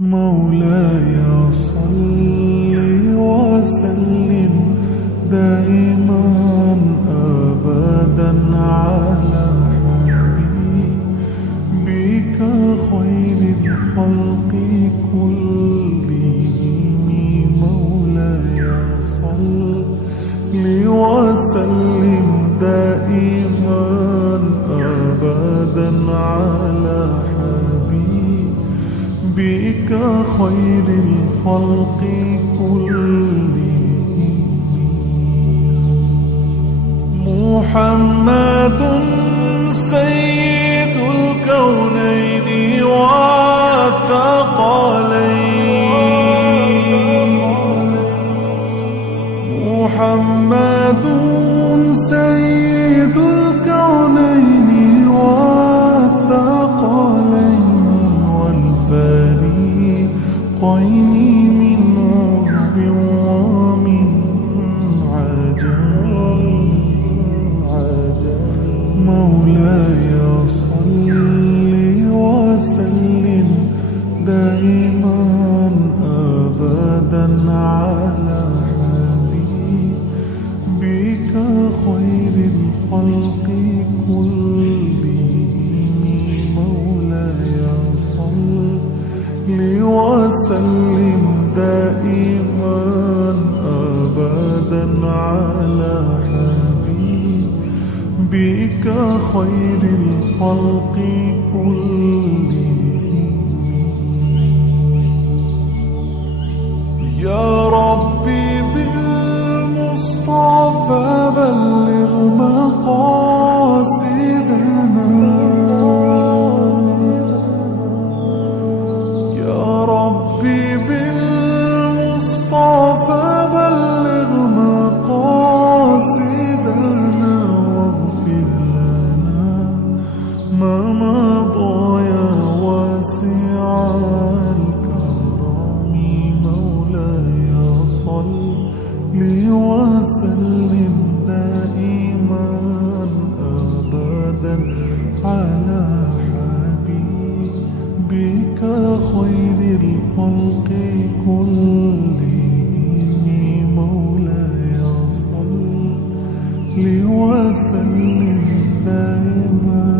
مولاي صل وسلم دائما أبدا على حبيبك خير الخلق كلهم. مولاي صل وسلم دائما أبدا على بك خير الخلق كلهم. محمد سيد الكونين والثقلين. محمد سيد الكونين والثقلين والفريقين من عرب ومن عجم. مولاي صل وسلم دائما أبدا على حبيبك خير الخلق كلهم. مولاي صل وسلم دائما أبدا على حبيبك خير الخلق كلهم. يا ربي بالمصطفى بلغ مقاصدنا. يا ربي بالمصطفى بلغ مقاصدنا واغفر لنا ما مضى يا واسع الكرم. مولاي صل وسلم دائما أبدا على حبيبك خير الخلق كلهم. مولاي صل وسلم دائما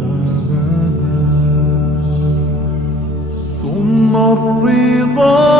أبدا. ثم الرضا